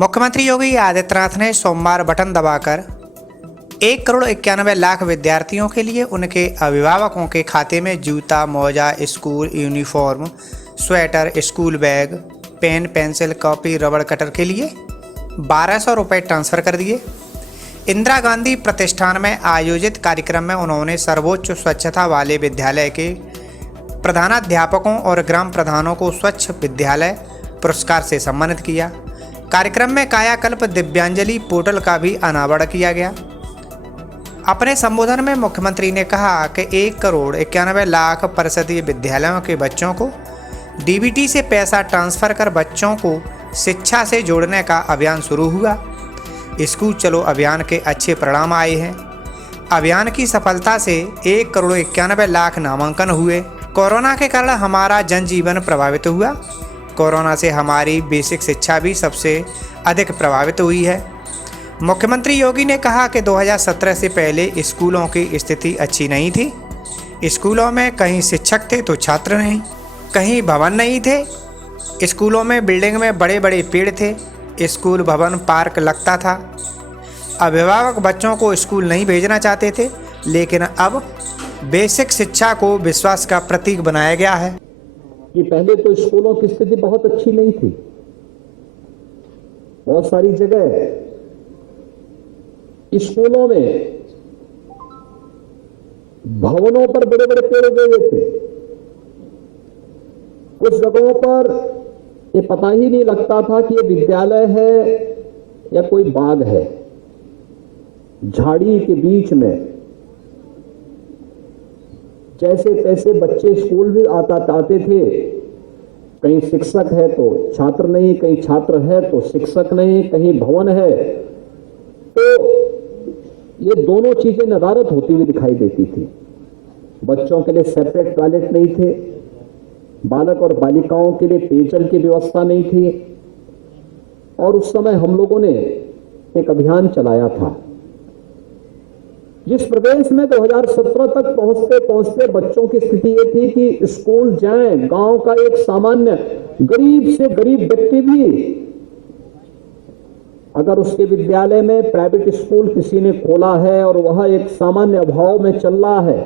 मुख्यमंत्री योगी आदित्यनाथ ने सोमवार बटन दबाकर 1,91,00,000 विद्यार्थियों के लिए उनके अभिभावकों के खाते में जूता, मोजा, school uniform, sweater, school bag, pen, pencil, copy, रबड़ कटर के लिए 1,200 रुपये ट्रांसफ़र कर दिए। इंदिरा गांधी प्रतिष्ठान में आयोजित कार्यक्रम में उन्होंने सर्वोच्च स्वच्छता वाले विद्यालय के प्रधानाध्यापकों और ग्राम प्रधानों को स्वच्छ विद्यालय पुरस्कार से सम्मानित किया। कार्यक्रम में कायाकल्प दिव्यांजलि पोर्टल का भी अनावरण किया गया। अपने संबोधन में मुख्यमंत्री ने कहा कि 1,91,00,000 परिषदीय विद्यालयों के बच्चों को डीबीटी से पैसा ट्रांसफ़र कर बच्चों को शिक्षा से जोड़ने का अभियान शुरू हुआ। स्कूल चलो अभियान के अच्छे परिणाम आए हैं। अभियान की सफलता से 1,91,00,000 नामांकन हुए। कोरोना के कारण हमारा जनजीवन प्रभावित हुआ। कोरोना से हमारी बेसिक शिक्षा भी सबसे अधिक प्रभावित हुई है। मुख्यमंत्री योगी ने कहा कि 2017 से पहले स्कूलों की स्थिति अच्छी नहीं थी। स्कूलों में कहीं शिक्षक थे तो छात्र नहीं, कहीं भवन नहीं थे। स्कूलों में बिल्डिंग में बड़े बड़े पेड़ थे। स्कूल भवन पार्क लगता था। अभिभावक बच्चों को स्कूल नहीं भेजना चाहते थे, लेकिन अब बेसिक शिक्षा को विश्वास का प्रतीक बनाया गया है। कि पहले तो स्कूलों की स्थिति बहुत अच्छी नहीं थी। बहुत सारी जगह स्कूलों में भवनों पर बड़े बड़े पेड़ उगे हुए थे। कुछ जगहों पर ये पता ही नहीं लगता था कि ये विद्यालय है या कोई बाग है। झाड़ी के बीच में जैसे तैसे बच्चे स्कूल भी आते थे। कहीं शिक्षक है तो छात्र नहीं, कहीं छात्र है तो शिक्षक नहीं, कहीं भवन है। तो ये दोनों चीजें नदारद होती हुई दिखाई देती थी। बच्चों के लिए सेपरेट टॉयलेट नहीं थे, बालक और बालिकाओं के लिए पेयजल की व्यवस्था नहीं थी। और उस समय हम लोगों ने एक अभियान चलाया था, जिस प्रदेश में 2017 तक पहुंचते पहुंचते बच्चों की स्थिति ये थी कि स्कूल जाएं, गांव का एक सामान्य गरीब से गरीब व्यक्ति भी अगर उसके विद्यालय में प्राइवेट स्कूल किसी ने खोला है और वह एक सामान्य अभाव में चल रहा है,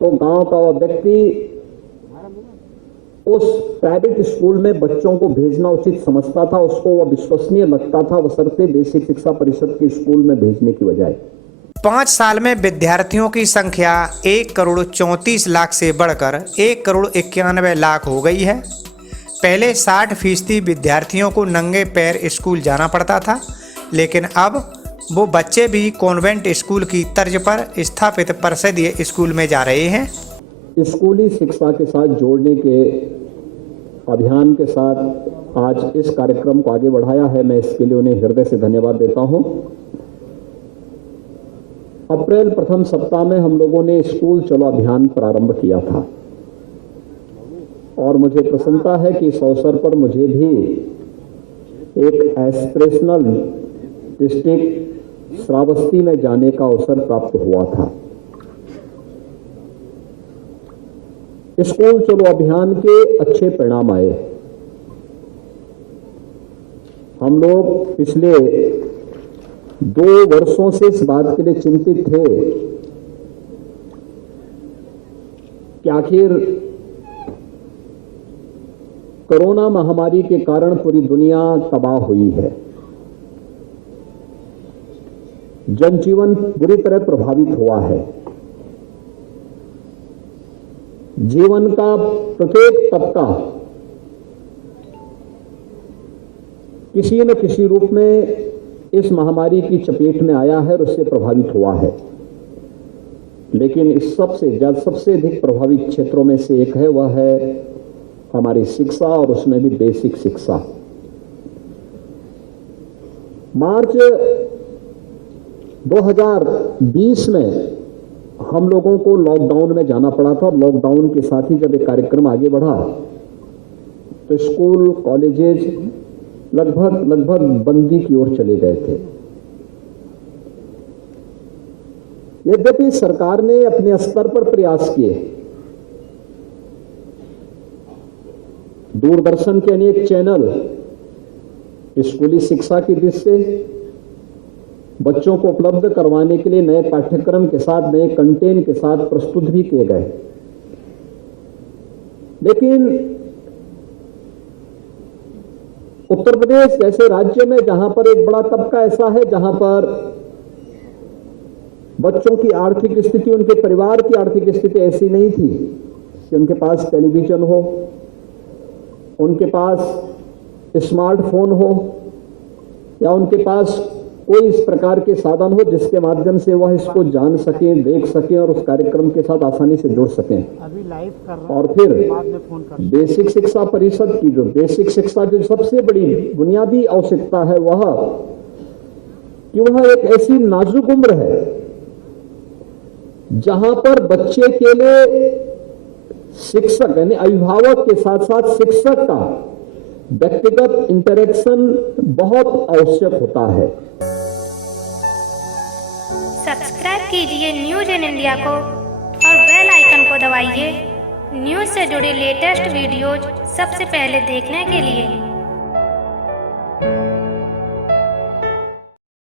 तो गांव का वह व्यक्ति उस प्राइवेट स्कूल में बच्चों को भेजना उचित समझता था। उसको वह विश्वसनीय लगता था, बशर्ते बेसिक शिक्षा परिषद के स्कूल में भेजने की बजाय। 5 साल में विद्यार्थियों की संख्या 1,34,00,000 से बढ़कर 1,91,00,000 हो गई है। पहले 60% विद्यार्थियों को नंगे पैर स्कूल जाना पड़ता था, लेकिन अब वो बच्चे भी कॉन्वेंट स्कूल की तर्ज पर स्थापित परिषदीय स्कूल में जा रहे हैं। स्कूली शिक्षा के साथ जोड़ने के अभियान के साथ आज इस कार्यक्रम को आगे बढ़ाया है। मैं इसके लिए उन्हें हृदय से धन्यवाद देता हूं। अप्रैल प्रथम सप्ताह में हम लोगों ने स्कूल चलो अभियान प्रारंभ किया था और मुझे प्रसन्नता है कि इस अवसर पर मुझे भी एक एस्पिरेशनल डिस्ट्रिक्ट श्रावस्ती में जाने का अवसर प्राप्त हुआ था। स्कूल चलो अभियान के अच्छे परिणाम आए। हम लोग पिछले 2 वर्षों से इस बात के लिए चिंतित थे कि आखिर कोरोना महामारी के कारण पूरी दुनिया तबाह हुई है। जनजीवन बुरी तरह प्रभावित हुआ है। जीवन का प्रत्येक तबका किसी न किसी रूप में इस महामारी की चपेट में आया है और उससे प्रभावित हुआ है। लेकिन इस सबसे अधिक प्रभावित क्षेत्रों में से एक है, वह है हमारी शिक्षा और उसमें भी बेसिक शिक्षा। मार्च 2020 में हम लोगों को लॉकडाउन में जाना पड़ा था और लॉकडाउन के साथ ही जब एक कार्यक्रम आगे बढ़ा तो स्कूल कॉलेजेस लगभग बंदी की ओर चले गए थे। यद्यपि सरकार ने अपने स्तर पर प्रयास किए, दूरदर्शन के अनेक चैनल स्कूली शिक्षा की दृष्टि से बच्चों को उपलब्ध करवाने के लिए नए पाठ्यक्रम के साथ, नए कंटेंट के साथ प्रस्तुत भी किए गए। लेकिन उत्तर प्रदेश जैसे राज्य में, जहां पर एक बड़ा तबका ऐसा है जहां पर बच्चों की आर्थिक स्थिति, उनके परिवार की आर्थिक स्थिति ऐसी नहीं थी कि उनके पास टेलीविजन हो, उनके पास स्मार्टफोन हो, या उनके पास कोई इस प्रकार के साधन हो जिसके माध्यम से वह इसको जान सकें, देख सकें और उस कार्यक्रम के साथ आसानी से जुड़ सकें। अभी लाइव कर रहा और फिर बाद में फोन कर। बेसिक शिक्षा परिषद की जो बेसिक शिक्षा की सबसे बड़ी बुनियादी आवश्यकता है वह कि वह एक ऐसी नाजुक उम्र है जहां पर बच्चे के लिए शिक्षक यानी अभिभावक के साथ साथ शिक्षक का व्यक्तिगत इंटरेक्शन बहुत आवश्यक होता है। सब्सक्राइब कीजिए न्यूज इन इंडिया को और बेल आइकन को दबाइए न्यूज से जुड़ी लेटेस्ट वीडियोज सबसे पहले देखने के लिए।